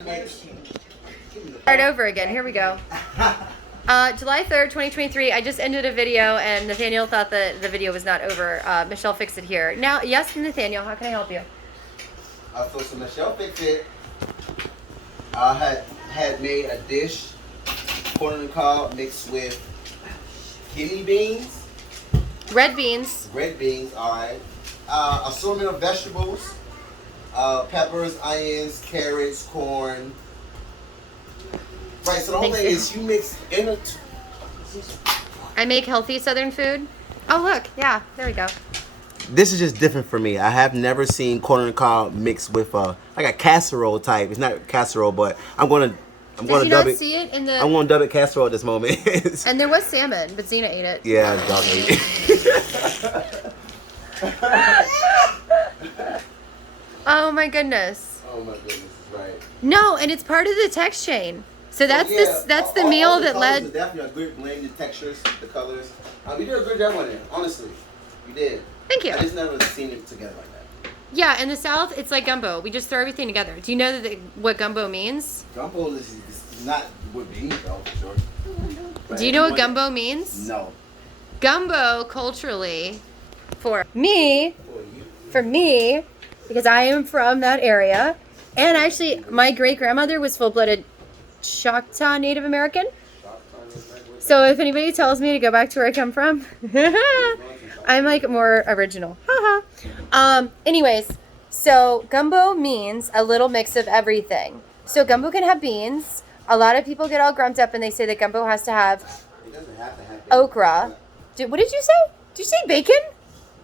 Start over again. Here we go. July 3rd, 2023. I just ended a video and Nathaniel thought that the video was not over. Michelle Fixit here. Now, yes, Nathaniel, how can I help you? So Michelle Fixit had made a dish, corn on the cob mixed with kidney beans. Red beans. Red beans, alright. Assortment of vegetables. Peppers, onions, carrots, corn. Right, so the whole thing is you mix in it. I make healthy Southern food. Oh, look. Yeah, there we go. This is just different for me. I have never seen corn on the cob mixed with like a casserole type. It's not casserole, but I'm gonna Did you dub not it. see it in the... I'm gonna dub it casserole at this moment. And there was salmon, but Xena ate it. Yeah, dog ate it. Oh my goodness. Oh my goodness, right. No, and it's part of the text chain. So that's that's the meal all the that led. Is definitely a good blend, the textures, the colors. You did a good job on it, honestly. You did. Thank you. I just never seen it together like that. Yeah, in the South, it's like gumbo. We just throw everything together. Do you know that what gumbo means? Gumbo is not with beans though, for sure. But Do you know what gumbo means? No. Gumbo, culturally, for me, because I am from that area, and actually, my great-grandmother was full-blooded Choctaw Native American. So if anybody tells me to go back to where I come from, I'm like more original. Anyways, so gumbo means a little mix of everything. So gumbo can have beans. A lot of people get all grumped up and they say that gumbo has to have It doesn't have to have okra. What did you say? Did you say bacon?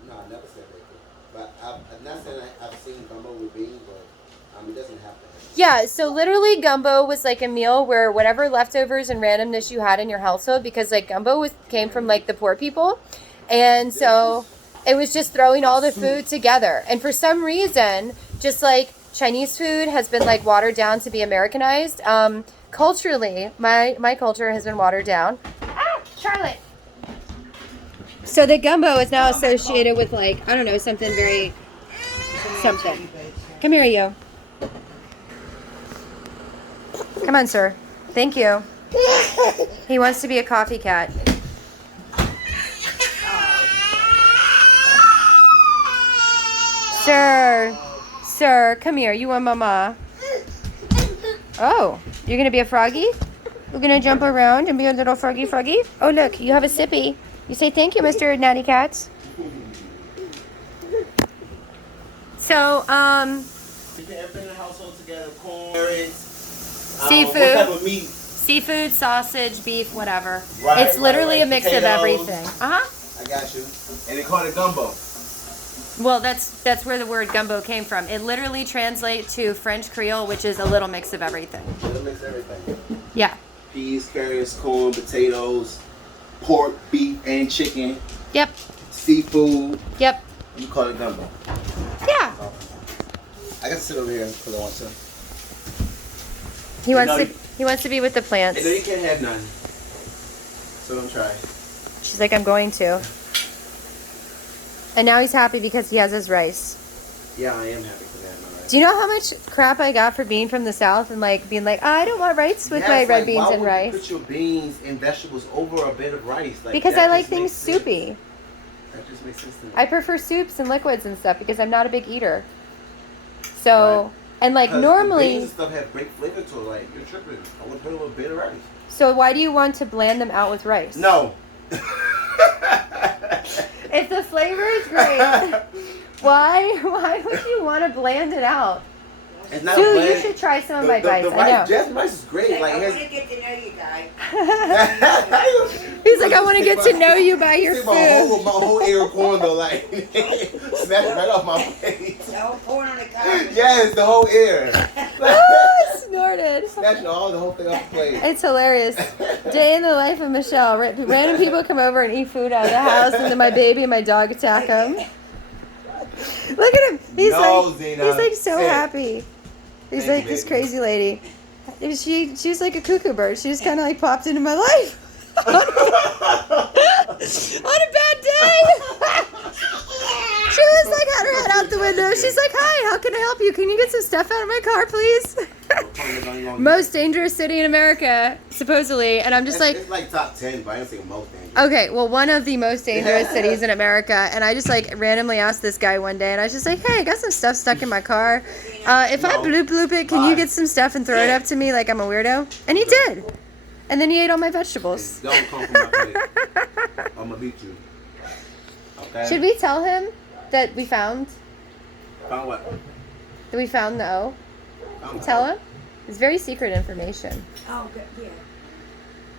No, I never said bacon. But I'm not saying I've seen gumbo with beans, but it doesn't have to have. Yeah, so literally gumbo was like a meal where whatever leftovers and randomness you had in your household, because like gumbo came from like the poor people. And so it was just throwing all the food together. And for some reason, just like Chinese food has been like watered down to be Americanized, culturally, my culture has been watered down. Ah, Charlotte! So the gumbo is now associated with like, I don't know, something very, something. Come here, you. Come on, sir. Thank you. He wants to be a coffee cat. Sir, come here. You want mama? Oh, you're going to be a froggy? We're going to jump around and be a little froggy? Oh, look, you have a sippy. You say thank you, Mr. Natty Cat. So, Everything in the household together, corn, seafood. What type of meat? Seafood, sausage, beef, whatever. Right, It's literally a mix potatoes. of everything. I got you. And they call it gumbo. Well, that's where the word gumbo came from. It literally translates to French Creole, which is a little mix of everything. Little mix of everything. Yeah. Peas, carrots, corn, potatoes, pork, beef, and chicken. Yep. Seafood. Yep. You call it gumbo. Yeah. I can sit over here because I want to. He wants to be with the plants. No, you can't have none. So don't try. She's like, I'm going to. And now he's happy because he has his rice. Yeah, I am happy for that. My rice. Do you know how much crap I got for being from the South and like being like, I don't want rice with my red beans and rice? Why would you put your beans and vegetables over a bed of rice? Like, because I like things soupy. That just makes sense to me. I prefer soups and liquids and stuff because I'm not a big eater. So, right. And like normally... The beans and stuff have great flavor to it. Like, you're tripping. I would put a little bit of rice. So why do you want to blend them out with rice? No. If the flavor is great, why would you want to blend it out? It's not Dude, bland. you should try some of my bites. The I know. Jasmine rice is great. Like, I want to get to know you guys. He's like, I want to get to know you by your food. My whole ear of corn though, like smash right off my face. The whole corn on the cob. Yes, the whole ear. Oh, snorted. Smashing the whole thing off the plate. It's hilarious. Day in the life of Michelle. Random people come over and eat food out of the house, and then my baby and my dog attack him. Look at him. He's like so happy. He's like this crazy lady. She's like a cuckoo bird. She just kind of like popped into my life on a bad day. She was like, had her head out the window. She's like, hi, how can I help you? Can you get some stuff out of my car, please? Most dangerous city in America, supposedly. And I'm just like... It's like top 10, but I don't think most dangerous. Okay, well, one of the most dangerous cities in America. And I just, like, randomly asked this guy one day. And I was just like, hey, I got some stuff stuck in my car. If I bloop it, can you get some stuff and throw it up to me like I'm a weirdo? And he did. And then he ate all my vegetables. Don't come from my plate. I'm gonna beat you. Okay? Should we tell him that we found... Found what? That we found the O? Tell him? It's very secret information. Oh, good. Yeah.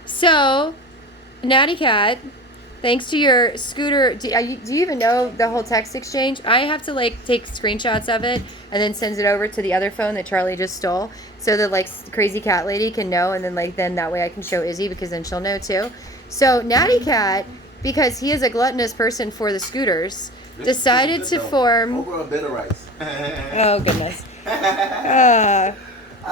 So, Natty Cat, thanks to your scooter... Do you even know the whole text exchange? I have to, like, take screenshots of it and then send it over to the other phone that Charlie just stole so that, like, crazy cat lady can know, and then, like, then that way I can show Izzy because then she'll know, too. So, Natty Cat, because he is a gluttonous person for the scooters, decided to form... Over a bit of rice. Oh, goodness. I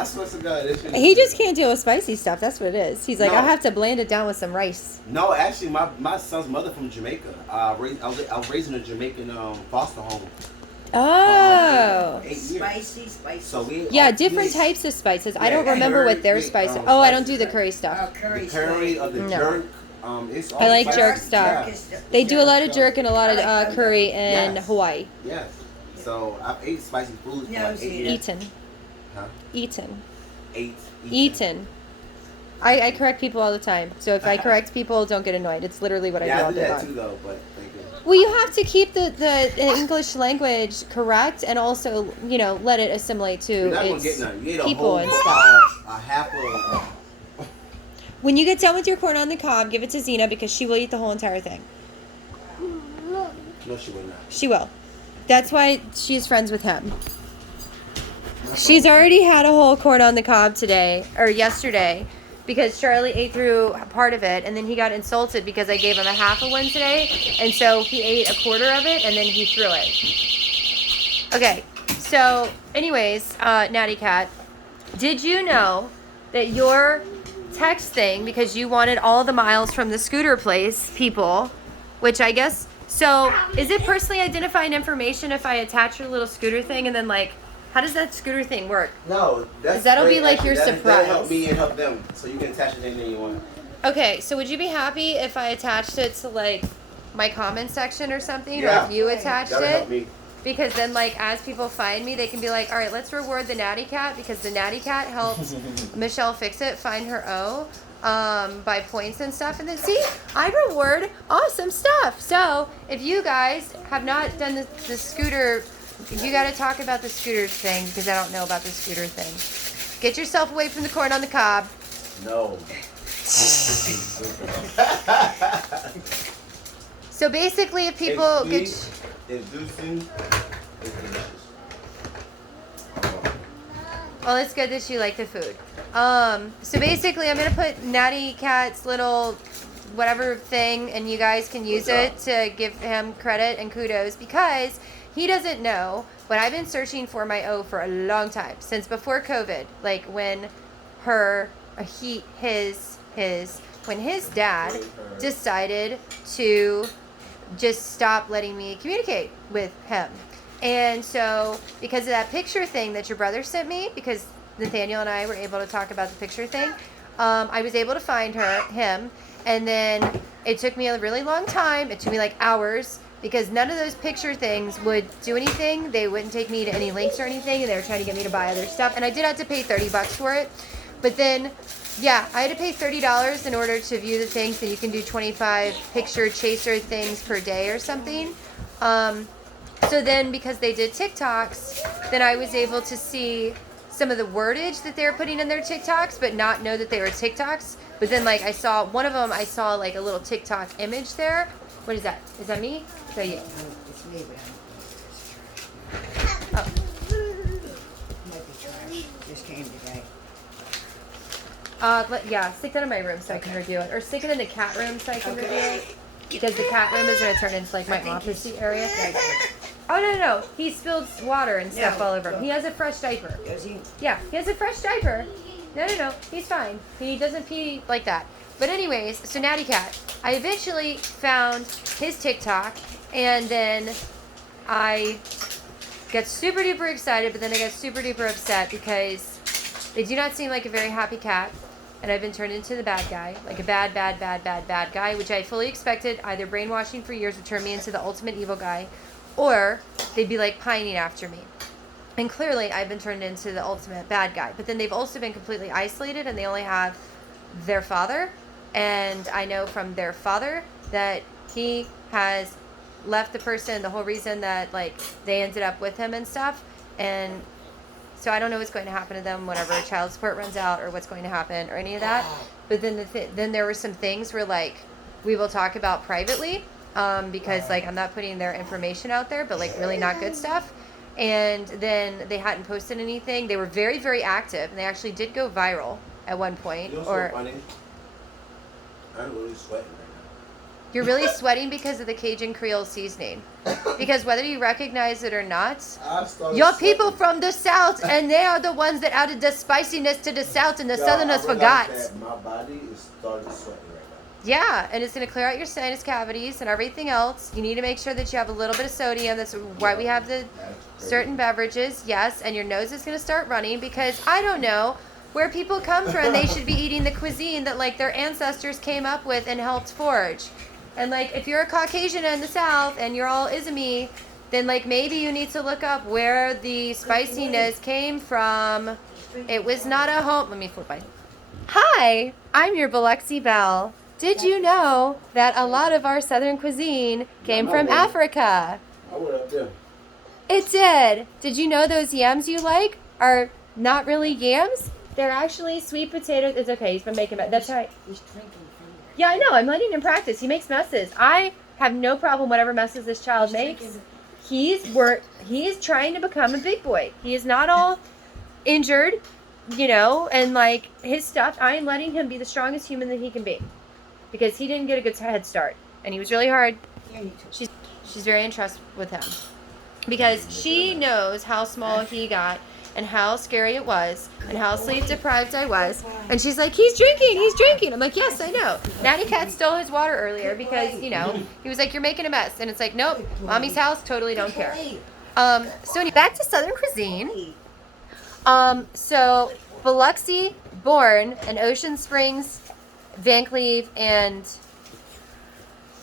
swear to God, this shit He just can't deal with spicy stuff. That's what it is. He's like, No. I have to blend it down with some rice. No, actually, my son's mother from Jamaica. I was raised in a Jamaican foster home. Oh. 8 years. Spicy. So Different types of spices. I don't Yeah, remember what their curry, spices. um, Oh, I don't spices. do the curry stuff. Oh, curry. The curry or the No. jerk. It's all I like spicy. jerk stuff. They do a lot of jerk and a lot of curry in Yes. Hawaii. Yes. So I've ate spicy foods for No, like 8 years. Eaten. Huh? Eaten. Eaten. I correct people all the time. So if I correct people, don't get annoyed. It's literally what I do Yeah, I all do day that long. too though, but thank you. Well, you have to keep the English language correct and also, let it assimilate to You're not gonna its get none. You ate a people whole and stuff. a half of. When you get done with your corn on the cob, give it to Xena because she will eat the whole entire thing. No, she will not. She will. That's why she's friends with him. She's already had a whole corn on the cob today, or yesterday, because Charlie ate through part of it, and then he got insulted because I gave him a half of one today, and so he ate a quarter of it, and then he threw it. Okay, so anyways, Natty Cat, did you know that your text thing, because you wanted all the miles from the scooter place people, which I guess... So, is it personally identifying information if I attach your little scooter thing and then, like, how does that scooter thing work? No, that's 'Cause that'll great. be like Actually, your that'll surprise. help me and help them, so you can attach it anything you want. Okay, so would you be happy if I attached it to, like, my comment section or something? Yeah. Or if you attached That'll help it? me. Because then, like, as people find me, they can be like, all right, let's reward the Natty Cat because the Natty Cat helped Michelle Fixit find her O by points and stuff. And then, see, I reward awesome stuff. So, if you guys have not done the scooter, you got to talk about the scooter thing because I don't know about the scooter thing. Get yourself away from the corn on the cob. No. So, basically, if people It's get... sweet, it's juicy, it's delicious. Well, it's good that you like the food. So basically, I'm going to put Natty Cat's little whatever thing, and you guys can use it to give him credit and kudos because he doesn't know, but I've been searching for my O for a long time, since before COVID, like when when his dad decided to just stop letting me communicate with him. And so, because of that picture thing that your brother sent me, because Nathaniel and I were able to talk about the picture thing, I was able to find him, and then it took me a really long time. It took me like hours, because none of those picture things would do anything. They wouldn't take me to any links or anything, and they were trying to get me to buy other stuff, and I did have to pay $30 for it. But then, yeah, I had to pay $30 in order to view the things, and you can do 25 picture chaser things per day or something. So then, because they did TikToks, then I was able to see some of the wordage that they were putting in their TikToks, but not know that they were TikToks. But then, like, I saw one of them, I saw like a little TikTok image there. What is that? Is that me? Is that you? It's me, but Oh. might be trash. Just came today. But yeah, stick that in my room so I can review it. Or stick it in the cat room so I can review it. Because the cat room is going to turn into like my office area. Oh, no. He spilled water and stuff No. all over him. He has a fresh diaper. Does he? Yeah, he has a fresh diaper. No. He's fine. He doesn't pee like that. But anyways, so Natty Cat, I eventually found his TikTok, and then I get super duper excited, but then I get super duper upset because they do not seem like a very happy cat. And I've been turned into the bad guy, like a bad guy, which I fully expected. Either brainwashing for years would turn me into the ultimate evil guy, or they'd be like pining after me. And clearly I've been turned into the ultimate bad guy. But then they've also been completely isolated and they only have their father. And I know from their father that he has left the person, the whole reason that like they ended up with him and stuff. And so I don't know what's going to happen to them whenever child support runs out or what's going to happen or any of that. But then then there were some things where like we will talk about privately because like I'm not putting their information out there, but like really not good stuff. And then they hadn't posted anything. They were very, very active, and they actually did go viral at one point. You know what's so funny? I'm really sweating right now. You're really sweating because of the Cajun Creole seasoning. Because whether you recognize it or not, you're people from the South, and they are the ones that added the spiciness to the South, and the Southerners forgot. My body is starting to sweat right now. Yeah, and it's going to clear out your sinus cavities and everything else. You need to make sure that you have a little bit of sodium. That's why we have the certain beverages. Yes, and your nose is going to start running because I don't know where people come from. They should be eating the cuisine that like their ancestors came up with and helped forge. And like if you're a Caucasian in the South and you're all Izumi, then like maybe you need to look up where the spiciness came from. It was not a home. Let me flip by. Hi, I'm your Biloxi Belle. Did you know that a lot of our southern cuisine came from Africa? I went up there. It did. Did you know those yams you like are not really yams? They're actually sweet potatoes. It's okay. He's been making that. That's right. He's drinking from there. Yeah, I know. I'm letting him practice. He makes messes. I have no problem whatever messes this child makes. He's trying to become a big boy. He is not all injured, you know, and like his stuff. I am letting him be the strongest human that he can be. Because he didn't get a good head start. And he was really hard. She's very interested with him. Because she knows how small he got and how scary it was and how sleep deprived I was. And she's like, he's drinking. I'm like, yes, I know. Natty Cat stole his water earlier because, you know, he was like, you're making a mess. And it's like, nope, mommy's house, totally don't care. So anyway, back to Southern cuisine. So Biloxi, born in Ocean Springs, Van Cleve, and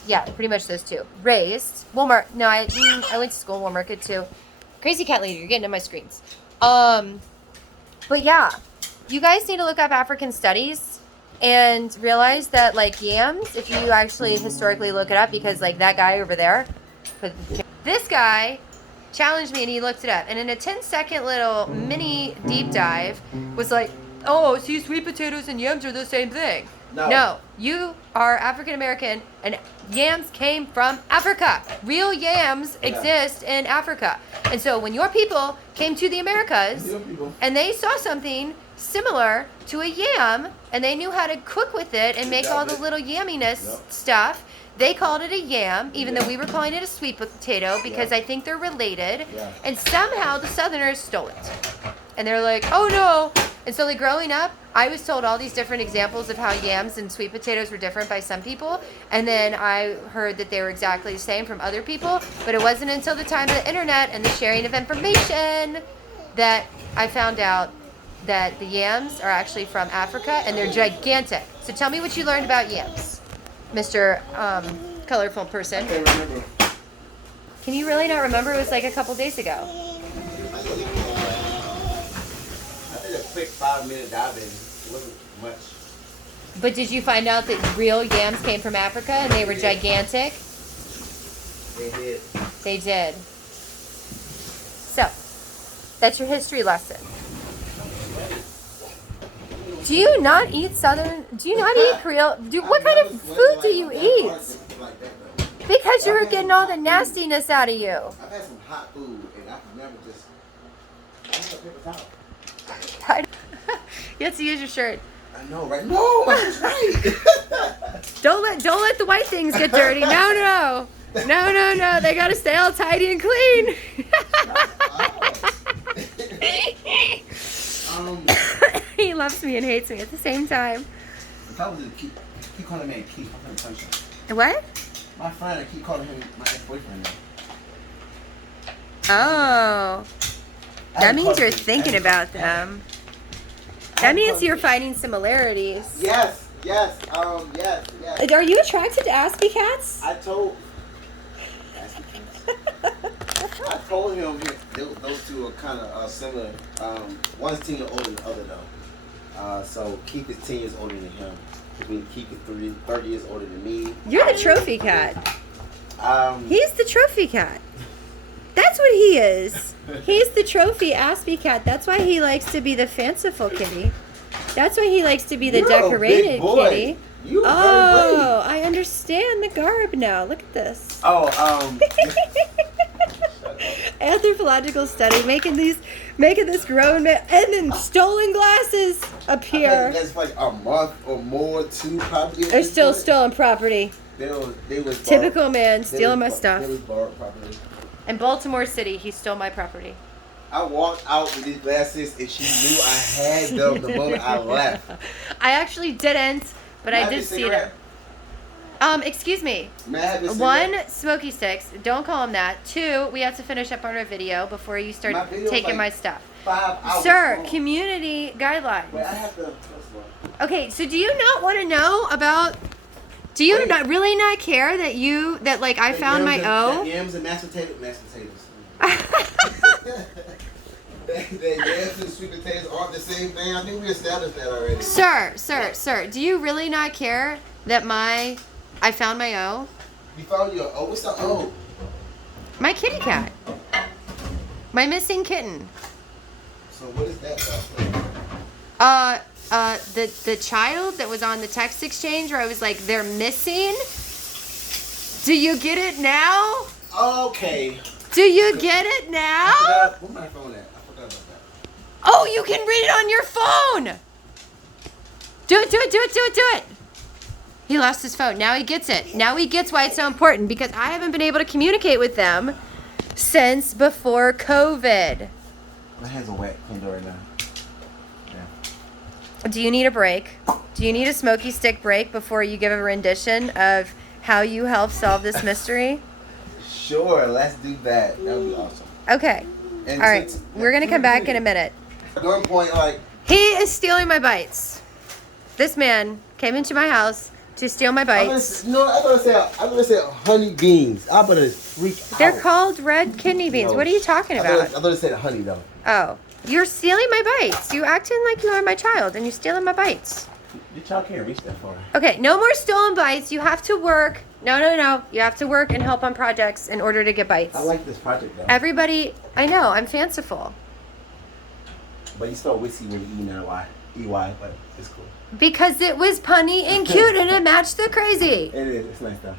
yeah, pretty much those two. Raised Walmart. No, I went to school in Walmart too. Crazy cat lady, you're getting in my screens. But yeah, you guys need to look up African studies and realize that like yams, if you actually historically look it up, because like that guy over there, this guy challenged me and he looked it up, and in a 10-second little mini deep dive was like, oh, see, sweet potatoes and yams are the same thing. No, you are African American, and yams came from Africa. Real yams exist in Africa. And so when your people came to the Americas and they saw something similar to a yam and they knew how to cook with it and make all the little yamminess stuff, they called it a yam, even though we were calling it a sweet potato because I think they're related. And somehow the Southerners stole it. And they're like, oh no. And so like growing up, I was told all these different examples of how yams and sweet potatoes were different by some people. And then I heard that they were exactly the same from other people. But it wasn't until the time of the internet and the sharing of information that I found out that the yams are actually from Africa and they're gigantic. So tell me what you learned about yams, Mr. Colorful person. I can't remember. Can you really not remember? It was like a couple days ago. A quick 5-minute dive in. It wasn't much. But did you find out that real yams came from Africa and they were gigantic? They did. They did. So, that's your history lesson. Do you not eat Southern? Do you not eat Creole? What kind of food do you eat? Because you were getting all the nastiness out of you. I've had some hot food and I can never just. I need a paper towel. You have to use your shirt. I know, right? No, that's right. Don't let the white things get dirty. No. They gotta stay all tidy and clean. He loves me and hates me at the same time. If I was to keep calling me Keith, I'm gonna punch him. What? My friend, I keep calling him my ex-boyfriend now. Oh. That means you're thinking about them. That means you're finding similarities. Yes. Yes. Are you attracted to Aspie cats? I told him those two are kind of similar. One's 10 years older than the other though. So Keith is 10 years older than him. Keith is 30 years older than me. You're the trophy cat. He's the trophy cat. That's what he is. He's the trophy Aspie cat. That's why he likes to be the fanciful kitty. That's why he likes to be the decorated kitty. You are very brave. I understand the garb now. Look at this. Oh, Anthropological study, making this grown man, and then stolen glasses appear. That's like a month or more too probably. They're still stolen property. They was Typical man stealing my stuff. They was borrowed property. In Baltimore City, he stole my property. I walked out with these glasses and she knew I had them the moment I left. I actually didn't, but I did see them. Excuse me. May I have your One, cigarette? smoky sticks. Don't call him that. Two, we have to finish up on our video before you start taking like my stuff. 5 hours Sir, long. community guidelines. Wait, I have to. Okay, so do you not want to know about? Do you not really not care that like I found my O? Yams and mashed potatoes. The yams and sweet potatoes aren't the same thing. I think we established that already. Sir, do you really not care that I found my O? You found your O? What's the O? My kitty cat. My missing kitten. So what is that about? The child that was on the text exchange where I was like, they're missing. Do you get it now? Okay. Do you get it now? Where's my phone at? I forgot about that. Oh, you can read it on your phone. Do it. He lost his phone. Now he gets it. Now he gets why it's so important, because I haven't been able to communicate with them since before COVID. My hands are wet. Can't do it right now. Do you need a break? Do you need a smoky stick break before you give a rendition of how you help solve this mystery? Sure, let's do that. That would be awesome. Okay. And All right. We're going to come back in a minute. At one point, like... He is stealing my bites. This man came into my house to steal my bites. I thought it said honey beans. I thought it freak out. They're called red kidney beans. No. What are you talking I about? thought it said honey, though. Oh. You're stealing my bites. You acting like you are my child and you're stealing my bites. Your child can't reach that far. Okay, no more stolen bites. You have to work. No. You have to work and help on projects in order to get bites. I like this project, though. Everybody, I know, I'm fanciful. But you spelled whiskey with E-Y, but it's cool. Because it was punny and cute and it matched the crazy. It is. It's nice, though.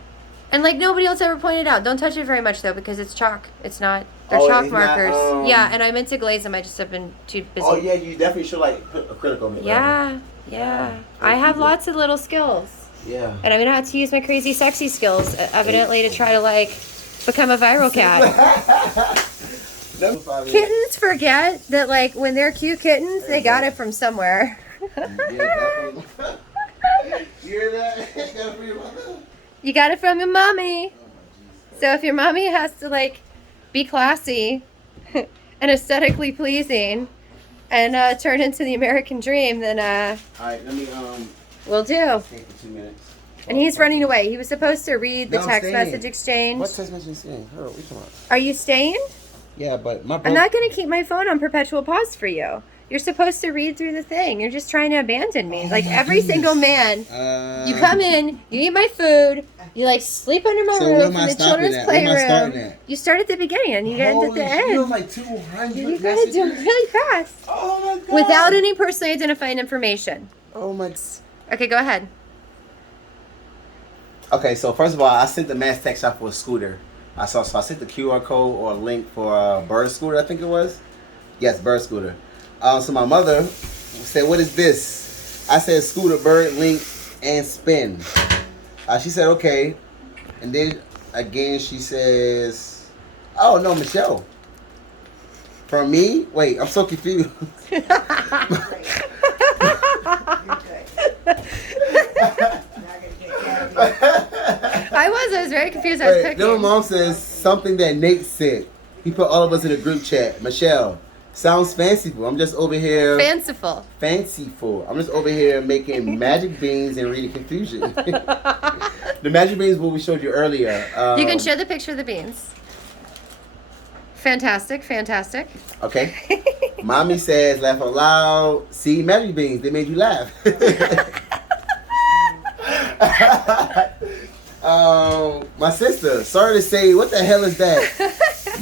And like nobody else ever pointed out. Don't touch it very much, though, because it's chalk. It's not. They're Oh, chalk it's not, markers. Yeah, and I meant to glaze them. I just have been too busy. Oh, yeah, you definitely should, like, put acrylic on it. Yeah. I have lots of little skills. Yeah. And I'm going to have to use my crazy sexy skills, evidently, to try to, like, become a viral cat. Kittens forget that, like, when they're cute kittens, they got it from somewhere. You hear that? You got it from your mommy. So if your mommy has to, like, be classy and aesthetically pleasing and turn into the American dream, then All right, let me we'll do. stay for 2 minutes. And he's running away. He was supposed to read the No, I'm text staying. message exchange. What text message is saying? What are you talking about? Are you staying? Yeah, but my I'm not going to keep my phone on perpetual pause for you. You're supposed to read through the thing. You're just trying to abandon me. Like every single man, you come in, you eat my food, you like sleep under my So where roof am I in the stopping children's at? Where am I starting playroom. at? You start at the beginning and you get at the end. You have like 200 You gotta messages? do it really fast. Oh my god. Without any personally identifying information. Oh my. Okay, go ahead. Okay, so first of all, I sent the mass text out for a scooter. I sent the QR code or a link for a bird scooter, I think it was. Yes, bird scooter. So my mother said, "What is this?" I said, "Scooter, bird, link, and spin." She said, "Okay," and then again she says, "Oh no, Michelle." For me? Wait, I'm so confused. I was very confused. I was Wait, cooking. then my mom says something that Nate said. He put all of us in a group chat. Michelle, sounds fanciful. I'm just over here. Fanciful. Fanciful. I'm just over here making magic beans and reading confusion. The magic beans what we showed you earlier. You can show the picture of the beans. Fantastic, fantastic. Okay. Mommy says, laugh out loud. See, magic beans, they made you laugh. My sister, sorry to say, what the hell is that?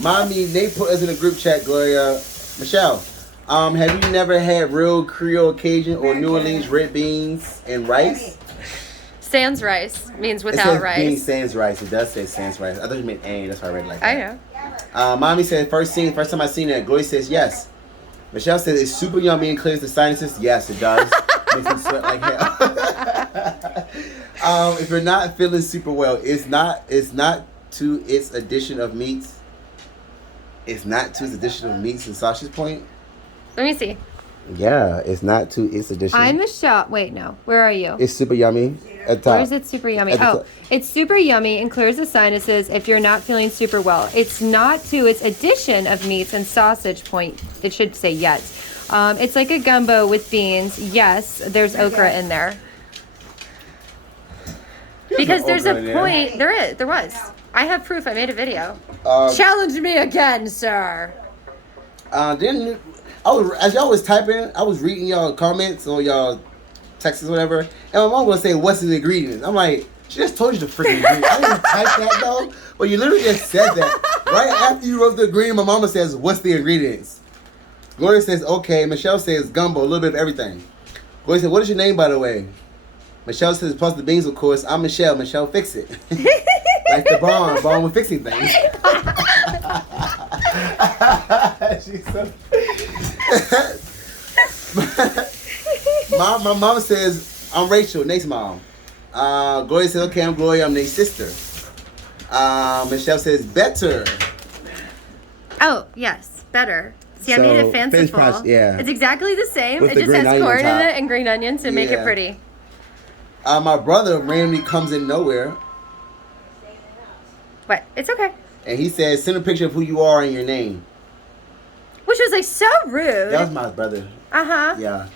Mommy, they put us in a group chat, Gloria. Michelle, have you never had real Creole Cajun or New Orleans red beans and rice? Sans rice means It without says rice. beans sans rice. It does say sans rice. I thought you meant A. That's why I read it like that. I know. Mommy said, first time I seen that. Gloria says, yes. Michelle says, it's super yummy and clears the sinuses. Yes, it does. Makes me sweat like hell. If you're not feeling super well, it's not to its addition of meats. It's not to its addition of meats and sausage point. Let me see. Yeah, it's not to its addition. I'm Michelle. Wait, no. Where are you? It's super yummy at the top. Where is it super yummy? At the Oh, top. it's super yummy and clears the sinuses if you're not feeling super well. It's not to its addition of meats and sausage point. It should say yes. It's like a gumbo with beans. Yes, there's okra in there. Because no there's a okra in there. point. There was. I have proof. I made a video. Challenge me again, sir. Then as y'all was typing, I was reading y'all comments or y'all texts or whatever, and my mom was say, "What's the ingredients?" I'm like, she just told you the freaking ingredients. I didn't type that though, but you literally just said that right after you wrote the ingredient. My mama says, "What's the ingredients?" Gloria says, "Okay." Michelle says, "Gumbo, a little bit of everything." Gloria said, "What is your name, by the way?" Michelle says, "Plus the beans, of course." I'm Michelle Fixit. Like the bomb with fixing things. She's so... my mom says, I'm Rachel, Nate's mom. Gloria says, okay, I'm Gloria, I'm Nate's sister. Michelle says, better. Oh, yes, better. See, I So, made it French fanciful. fries, yeah. It's exactly the same. With It the just green has onion corn in top. it and green onions to make it Yeah. pretty. My brother randomly comes in nowhere, But it's okay. and he says, send a picture of who you are and your name. Which was like so rude. That was my brother. Uh-huh. Yeah.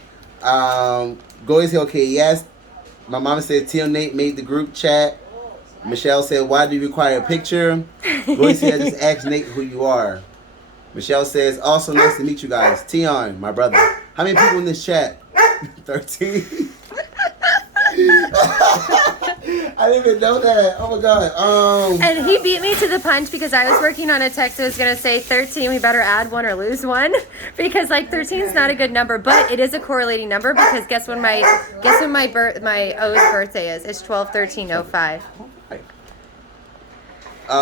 Gloria said, okay, yes. My mama said, Tell Nate made the group chat. Michelle said, why do you require a picture? Gloria said, just ask Nate who you are. Michelle says, also nice to meet you guys. Tion, my brother. How many people in this chat? 13. I didn't even know that. Oh my god. And he beat me to the punch because I was working on a text that was going to say 13, we better add one or lose one. Because like 13 is not a good number, but it is a correlating number because guess when my O's birthday is? It's 12/13/05.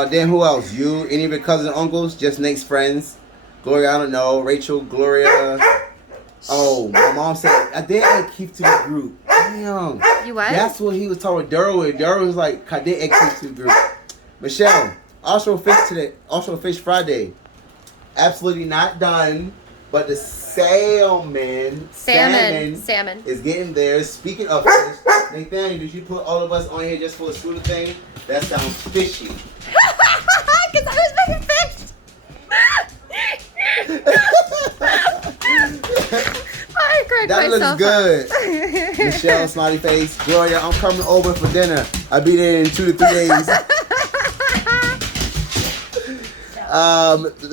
Then who else? You? Any of your cousins and uncles? Just Nate's friends? Gloria, I don't know. Rachel, Gloria. Oh, my mom said, I did add Keith to the group. Damn. You what? That's what he was talking with Daryl with. Daryl was like, I did add Keith to the group. Michelle, also fish today. Also fish Friday. Absolutely not done. But the salmon is getting there. Speaking of fish, Nathaniel, did you put all of us on here just for a scooter thing? That sounds fishy. Because I was making fish. I cracked That looks myself good. Michelle, smiley face. Gloria, I'm coming over for dinner. I'll be there in 2 to 3 days.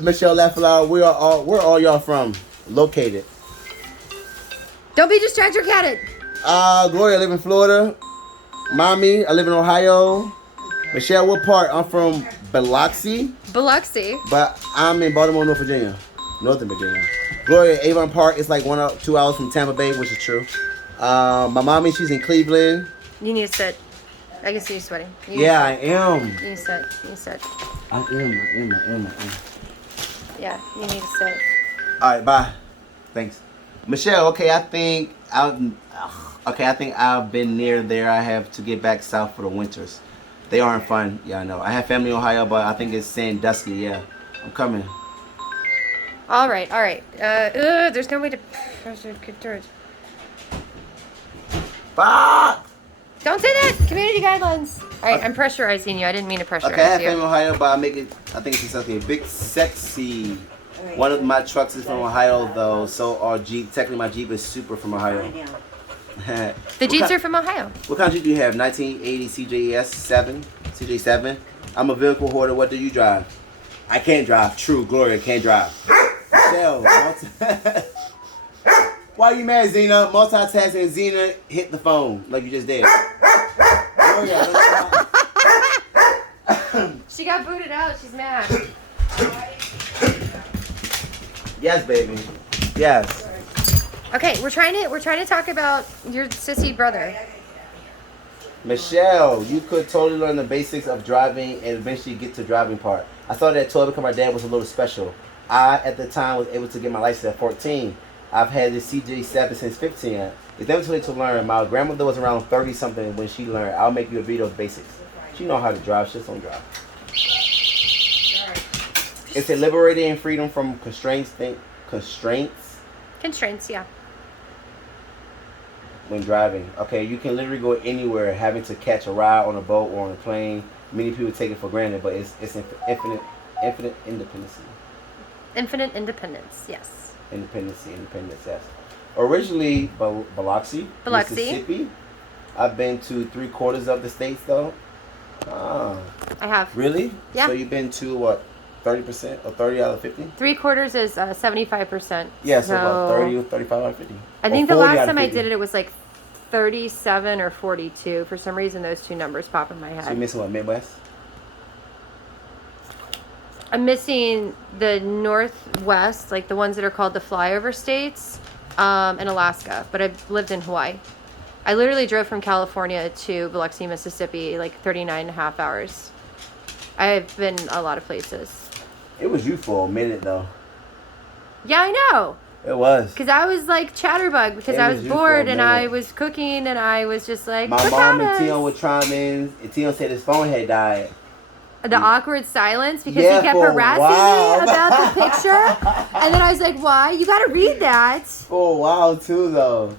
Michelle Lafayette, where all y'all from? Located. Don't be distracted, catted. Gloria, I live in Florida. Mommy, I live in Ohio. Michelle, what part? I'm from Biloxi, Biloxi. but I'm in Baltimore, Northern Virginia. Gloria, Avon Park, it's like 1 or 2 hours from Tampa Bay, which is true. My mommy, she's in Cleveland. You need to sit. I can see you sweating. Yeah, I am. You need to sit. You need to sit. I am. Yeah, you need to sit. All right, bye. Thanks, Michelle. Okay, I think I've been near there. I have to get back south for the winters. They aren't fun. Yeah, I know. I have family in Ohio, but I think it's Sandusky. Yeah, I'm coming. All right. There's no way to get through it. Fuck! Don't say that. Community guidelines. All right, I'm pressurizing you. I didn't mean to pressurize Okay, I have you. family in Ohio, but I make it. I think it's something big, sexy. All right. One of my trucks is from Ohio, though. So our Jeep. Technically, my Jeep is super from Ohio. Lie down. The Jeeps are from Ohio. What kind of Jeep do you have? 1980 CJS 7, CJ 7. I'm a vehicle hoarder. What do you drive? I can't drive. True, Gloria can't drive. Michelle, why are you mad, Xena? Multitasking. Xena hit the phone like you just did. Gloria, She got booted out. She's mad. yes, baby. Yes. Okay, we're trying to talk about your sissy brother. Michelle, you could totally learn the basics of driving and eventually get to driving part. I thought that toy because my dad was a little special. I, at the time, was able to get my license at 14. I've had this CJ7 since 15. It's never too late to learn. My grandmother was around 30-something when she learned. I'll make you a video of basics. She know how to drive. She just don't drive. It's a liberating freedom from constraints. Constraints, yeah. When driving. Okay, you can literally go anywhere having to catch a ride on a boat or on a plane. Many people take it for granted, but it's infinite independence. Infinite independence, yes. Independence, yes. Originally, Biloxi, Mississippi. I've been to 3/4 of the states, though. I have. Really? Yeah. So you've been to, what, 30% or 30 out of 50? 3/4 is 75%. Yeah, so about 30 or 35 out of 50. I Or think the 40 last out of time I 50. did it, it was like 37 or 42. For some reason, those two numbers pop in my So you're head. missing what, Midwest? I'm missing the Northwest, like the ones that are called the flyover states, and Alaska. But I've lived in Hawaii. I literally drove from California to Biloxi, Mississippi, like 39 and a half hours. I've been a lot of places. It was you for a minute, though. Yeah, I know. It was. Because I was like chatterbug because It I was was you for a bored and I minute. was cooking and I was just like, My look mom at and us. Tion were chiming, and Tion said his phone had died. The awkward silence because Yeah, he kept for a harassing while. me about the picture. And then I was like, why? You got to read that. For a while, too, though.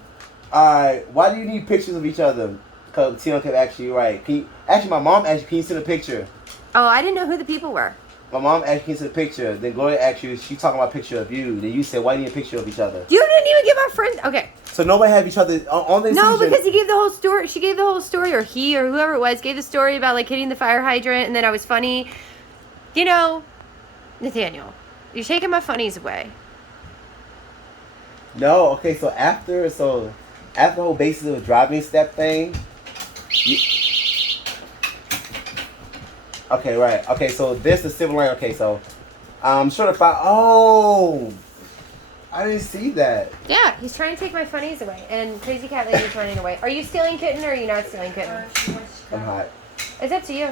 Alright, why do you need pictures of each other? Because Tion kept asking you, right. Actually, my mom asked you, can you send a picture? Oh, I didn't know who the people were. My mom asked you to send a picture. Then Gloria asked you, she talking about a picture of you. Then you said, why do you need a picture of each other? You didn't even give my friend. Okay. So nobody have each other on this No, season. because he gave the whole story. She gave the whole story, or he or whoever it was gave the story about like hitting the fire hydrant, and then I was funny. You know, Nathaniel, you're taking my funnies away. No, okay, so after the whole basis of the driving step thing, okay, right. Okay, so this is civil line. Okay, so I'm sure if I didn't see that. Yeah, he's trying to take my funnies away, and Crazy Cat Lady's running away. Are you stealing kitten or are you not stealing kitten? She wants to I'm come. hot. It's up to you. You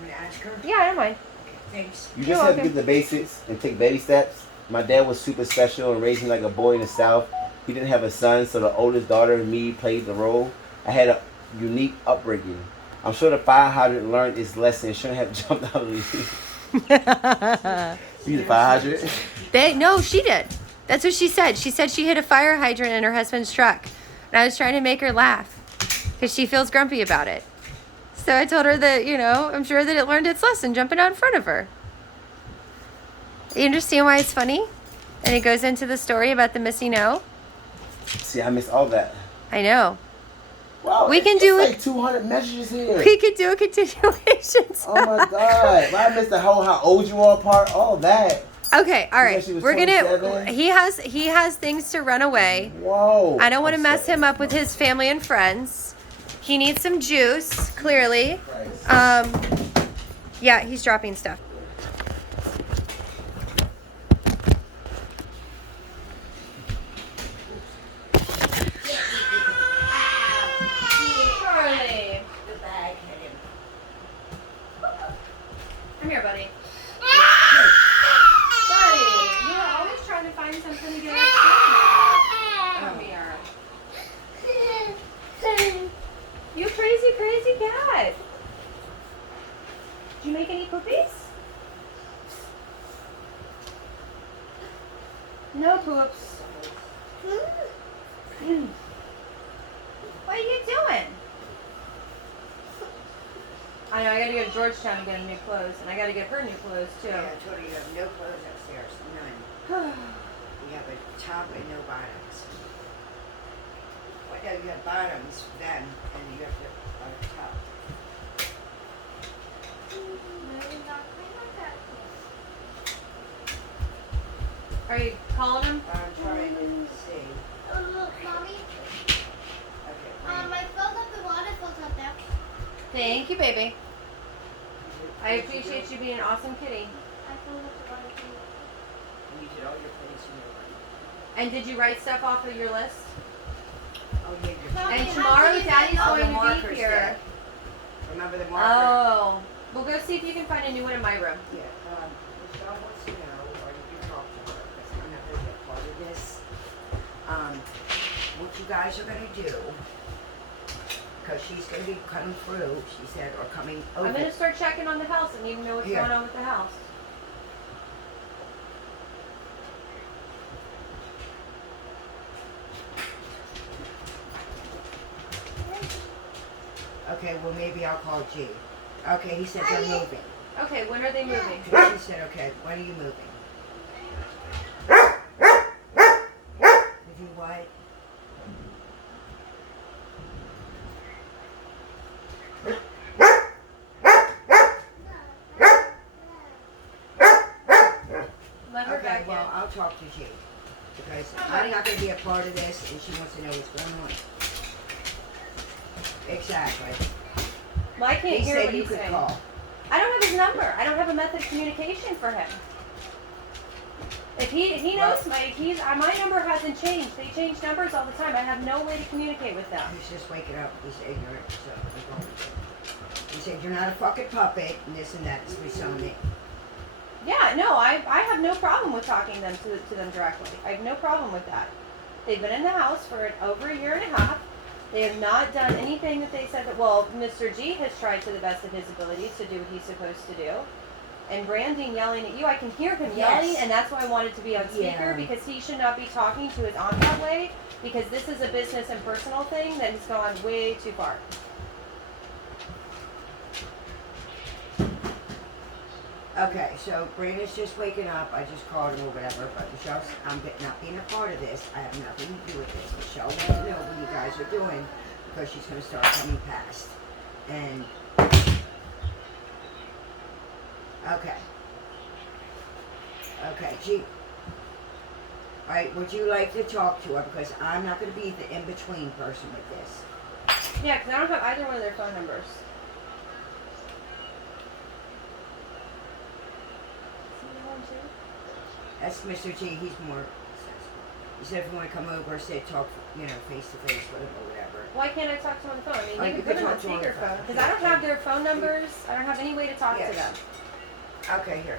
want to ask her? Yeah, I don't mind. Okay, thanks. You You're just have to welcome. get the basics and take baby steps. My dad was super special and raised me like a boy in the South. He didn't have a son, so the oldest daughter, me, played the role. I had a unique upbringing. I'm sure the fire hydrant learned its lesson. Shouldn't have jumped out of the You the fire hydrant? No, she did. That's what she said. She said she hit a fire hydrant in her husband's truck. And I was trying to make her laugh because she feels grumpy about it. So I told her that, I'm sure that it learned its lesson jumping out in front of her. You understand why it's funny? And it goes into the story about the missing O. See, I missed all that. I know. Wow, We can do it's it. like 200 messages here. We could do a continuation. Oh my god. Why I missed the whole how old you are part, all that. Okay, all right. She was We're gonna. 27? He has things to run away. Whoa. I don't want to I'm mess sorry. him up with his family and friends. He needs some juice, clearly. Yeah, he's dropping stuff. Charlie, The bag hit him. come here, buddy. Buddy, you are always trying to find something to get upset. Come here. You crazy, crazy cat. Did you make any poopies? No poops. What are you doing? I know, I gotta go to Georgetown and get new clothes, and I gotta get her new clothes too. Yeah, I told her you have no clothes upstairs. None. You have a top and no bottoms. Well, no, you have bottoms then, and you have the top. Are you calling him? I'm trying to see. Look, Mommy. Okay. I filled up the water fills up there. Thank you, baby. I appreciate you being an awesome kitty. I filled up the water fills. You did all your plates in your room. And did you write stuff off of your list? Oh, yeah, your Mommy, And how tomorrow, do you Daddy's know? Oh, the going to marker's be here. there. Remember the marker? Oh. We'll go see if you can find a new one in my room. Yeah, Michelle wants to know, or you can talk to her, because I'm not going to be a part of this. What you guys are going to do, because she's going to be coming through, she said, or coming over. I'm going to start checking on the house and need to know what's Here. going on with the house. Okay, well, maybe I'll call G. Okay, he said they're moving. Okay, when are they moving? She said, okay, when are you moving? If you what? Let her Okay, back well, in. I'll talk to G. Because I'm not going to be a part of this, and she wants to know what's going on. Exactly. Well, I can't He hear said what you he's could saying. call. I don't have his number. I don't have a method of communication for him. If he knows my number hasn't changed. They change numbers all the time. I have no way to communicate with them. He's just waking up. He's ignorant, so I'm going with him. He said, you're not a fucking puppet, and this and that. That's what he's telling me. Yeah, no, I have no problem with talking them to them directly. I have no problem with that. They've been in the house for over a year and a half. They have not done anything that they said that, well, Mr. G has tried to the best of his abilities to do what he's supposed to do. And Brandon yelling at you, I can hear him yelling, Yes. and that's why I wanted to be on speaker, Yeah. because he should not be talking to his aunt that way, because this is a business and personal thing that has gone way too far. Okay, so Brandon's just waking up. I just called him or whatever, but Michelle's, not being a part of this. I have nothing to do with this. Michelle wants to know what you guys are doing because she's going to start coming past. And, okay. Okay, G. Alright, would you like to talk to her? Because I'm not going to be the in-between person with this. Yeah, because I don't have either one of their phone numbers. That's Mr. G. He's more sensible. He said if you want to come over, say talk, face to face with him or whatever. Why can't I talk to them on the phone? I mean, Oh, you you can could put them on talk to them on the phone. speakerphone, because I don't have their phone numbers. I don't have any way to talk Yes. to them. Okay, here.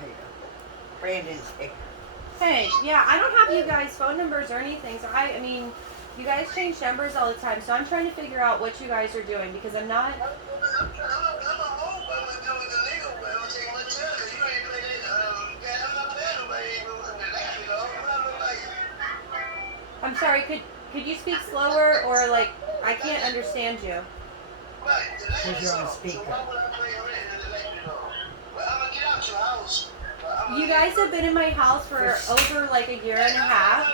There you go. Brandon's ignorant. Hey, yeah, I don't have you guys' phone numbers or anything, so I mean, you guys change numbers all the time, so I'm trying to figure out what you guys are doing, because I'm not... I'm sorry, could you speak slower, or like, I can't understand you. Because you're on speaker. You guys have been in my house for over like a year and a half.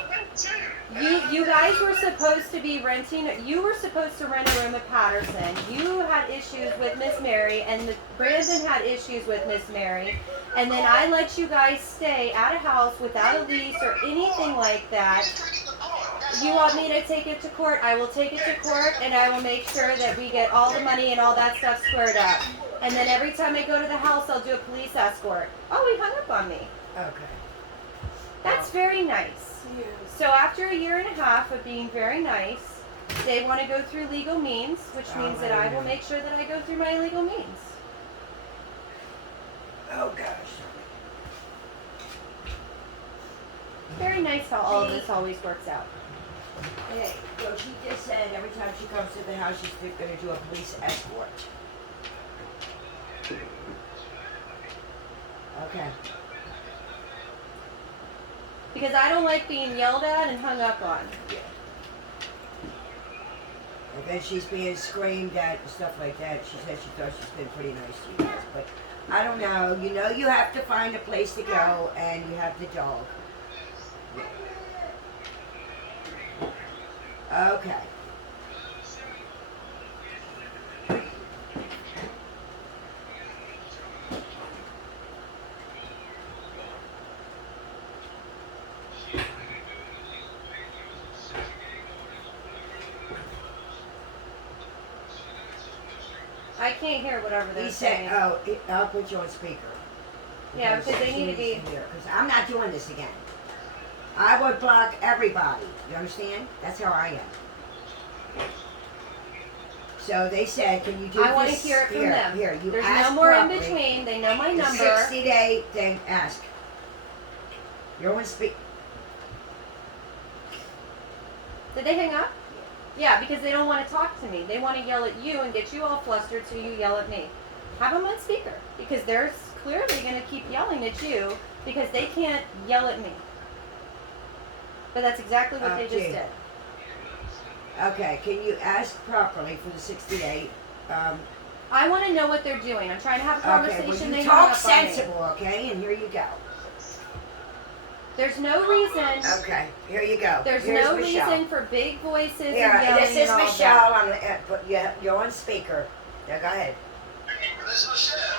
You guys were supposed to be renting. You were supposed to rent a room at Patterson. You had issues with Miss Mary, and Brandon had issues with Miss Mary. And then I let you guys stay at a house without a lease or anything like that. You want me to take it to court? I will take it to court, and I will make sure that we get all the money and all that stuff squared up. And then every time I go to the house, I'll do a police escort. Oh, he hung up on me. Okay. That's very nice. So after a year and a half of being very nice, they want to go through legal means, which means that I will make sure that I go through my legal means. Oh, gosh. Very nice how all of this always works out. Hey, so she just said every time she comes to the house, she's going to do a police escort. Okay. Because I don't like being yelled at and hung up on. Yeah. And then she's being screamed at and stuff like that. She said she thought she's been pretty nice to you guys. But I don't know. You know you have to find a place to go, and you have the dog. Okay. I can't hear whatever they're He saying. said, "Oh, I'll put you on speaker." Yeah, because they need to be. Because I'm not doing this again. I would block everybody. You understand? That's how I am. So they said, "Can you do this?" I want to hear it from them. Here, you There's ask no more in properly. between. They know my The number. 60-day thing. Ask. You're on speak. Did they hang up? Yeah, because they don't want to talk to me. They want to yell at you and get you all flustered so you yell at me. Have them on speaker because they're clearly going to keep yelling at you because they can't yell at me. But that's exactly what they just Okay. did. Okay. Can you ask properly for the 60-day? I want to know what they're doing. I'm trying to have a Okay. conversation. Well, They you hung talk up on me. sensible, okay? And here you go. There's no reason. Okay. Here you go. There's Here's no Michelle. reason for big voices Here, and yelling this is and all Michelle. that. You're on speaker. Yeah, go ahead. This is Michelle.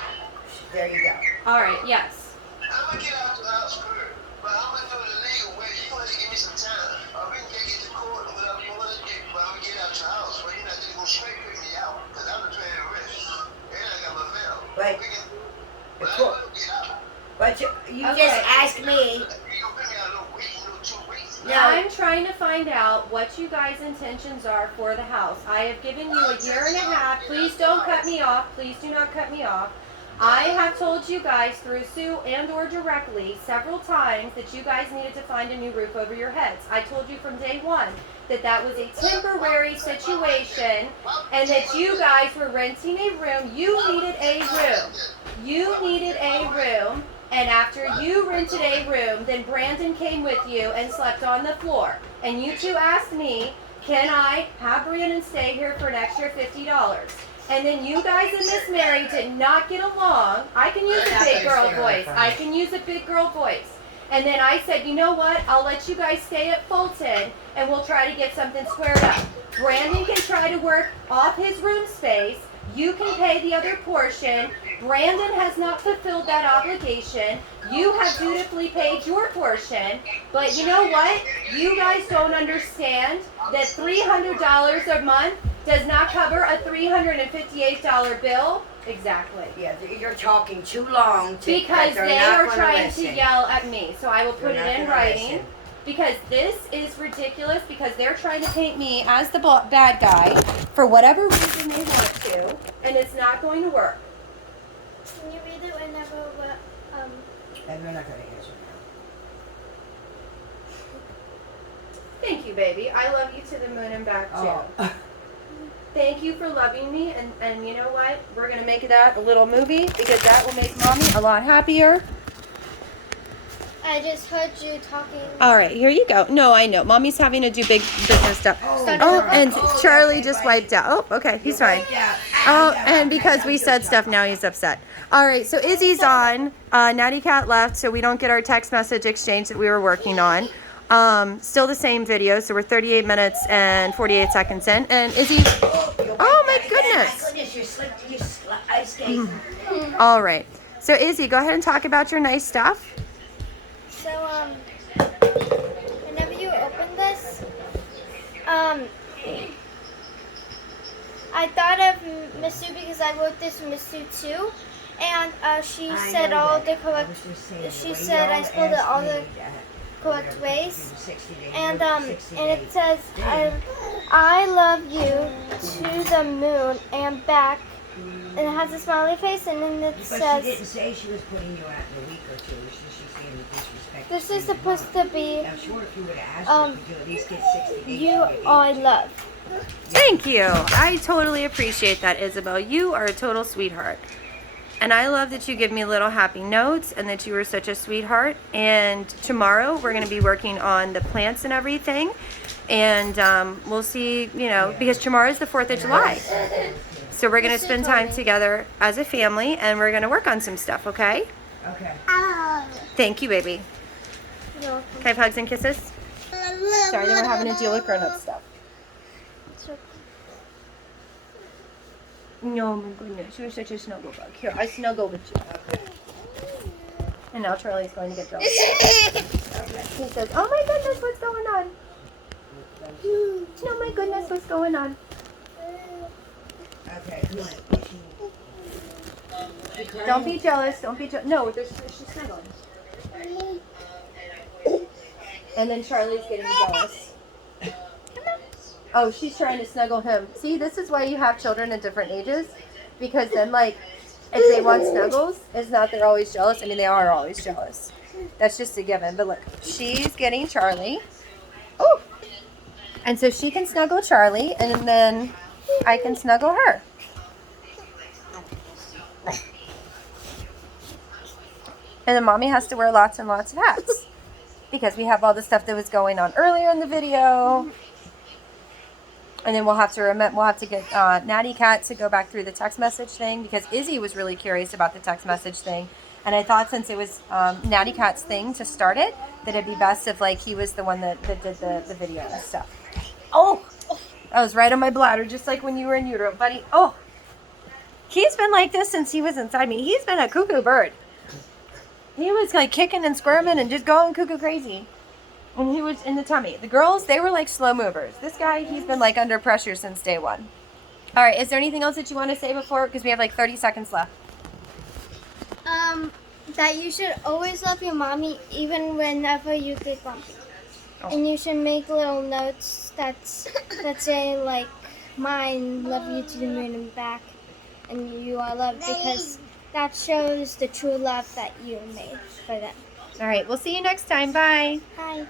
There you go. All right. Yes. I'm gonna get out the house quick, but I'm gonna do it the legal way. You gonna have to give me some time. We can take it to court or whatever you wanna do, but I'm gonna get out your house. But you're not just gonna straight pick me out, because I'm the paying risk. And I got my mail. Right. But I court- will get out. But you Okay. just asked me. You gonna pick me out no week, no 2 weeks. No. I'm trying to find out what you guys' intentions are for the house. I have given you a year and a half. Please don't cut me off. Please do not cut me off. I have told you guys through Sue and or directly several times that you guys needed to find a new roof over your heads. I told you from day one that that was a temporary situation and that you guys were renting a room. You needed a room. You needed a room. And after you rented a room, then Brandon came with you and slept on the floor. And you two asked me, can I have Brandon stay here for an extra $50? And then you guys and Miss Mary did not get along. I can use a big girl voice. I can use a big girl voice. And then I said, you know what? I'll let you guys stay at Fulton and we'll try to get something squared up. Brandon can try to work off his room space. You can pay the other portion. Brandon has not fulfilled that obligation. You have dutifully paid your portion. But you know what? You guys don't understand that $300 a month does not cover a $358 bill. Exactly. Yeah, you're talking too long. Because they're they not are gonna trying listen. to yell at me. So I will They're put not it in gonna writing. listen. Because this is ridiculous because they're trying to paint me as the bad guy for whatever reason they want to, and it's not going to work. Can you read it whenever And they're not going to answer Thank you, baby. I love you to the moon and back too. now. Oh. Thank you for loving me, and you know what? We're gonna make that a little movie because that will make mommy a lot happier. I just heard you talking. All right, here you go. No, I know. Mommy's having to do big business stuff. Oh, and Charlie just wiped out. Oh, okay, he's fine. Oh, and because we said stuff, now he's upset. All right, so Izzy's on. Natty Cat left, so we don't get our text message exchange that we were working on. Still the same video, so we're 38 minutes and 48 seconds in. And Izzy, oh my goodness. You ice skate. All right, so Izzy, go ahead and talk about your nice stuff. So, whenever you open this, I thought of Miss Sue because I wrote this for Miss Sue too, and she said all the correct. She said I spelled it all the correct ways, and it says I love you to the moon and back, and it has a smiley face, and then it But says. she didn't say she was putting you out in a week or two. She's being disrespectful. This is supposed to be I'm sure if you would have asked her, could you at least get 60 days? you are loved. Thank you. I totally appreciate that, Isabel. You are a total sweetheart. And I love that you give me little happy notes and that you were such a sweetheart. And tomorrow we're going to be working on the plants and everything. And we'll see, you know, because tomorrow's the 4th of July. So we're going to spend time together as a family and we're going to work on some stuff, okay? Okay. Thank you, baby. You're welcome. Can I have hugs and kisses? Sorry, then we're having to deal with grown-up stuff. It's okay. No, my goodness, you're such a snuggle bug. Here, I snuggle with you. And now Charlie's going to get jealous. He says, oh my goodness, what's going on? No, my goodness, what's going on? Okay, good. Don't be jealous, don't be jealous. No, she's snuggling. And then Charlie's getting jealous. Oh, she's trying to snuggle him. See, this is why you have children at different ages. Because then, like, if they want snuggles, it's not they're always jealous. I mean, they are always jealous. That's just a given. But look, she's getting Charlie. Oh! And so she can snuggle Charlie, and then I can snuggle her. And then Mommy has to wear lots and lots of hats. Because we have all the stuff that was going on earlier in the video. And then we'll have to get Natty Cat to go back through the text message thing because Izzy was really curious about the text message thing. And I thought since it was Natty Cat's thing to start it, that it'd be best if like he was the one that did the video and stuff. Oh, that was right on my bladder, just like when you were in utero, buddy. Oh, he's been like this since he was inside me. He's been a cuckoo bird. He was like kicking and squirming and just going cuckoo crazy. When he was in the tummy. The girls, they were like slow movers. This guy, he's been like under pressure since day one. All right, is there anything else that you want to say before? Because we have like 30 seconds left. That you should always love your mommy even whenever you get bumpy. Oh. And you should make little notes that say like, mine, love you to the moon and back. And you are loved because that shows the true love that you made for them. All right, we'll see you next time. Bye. Bye.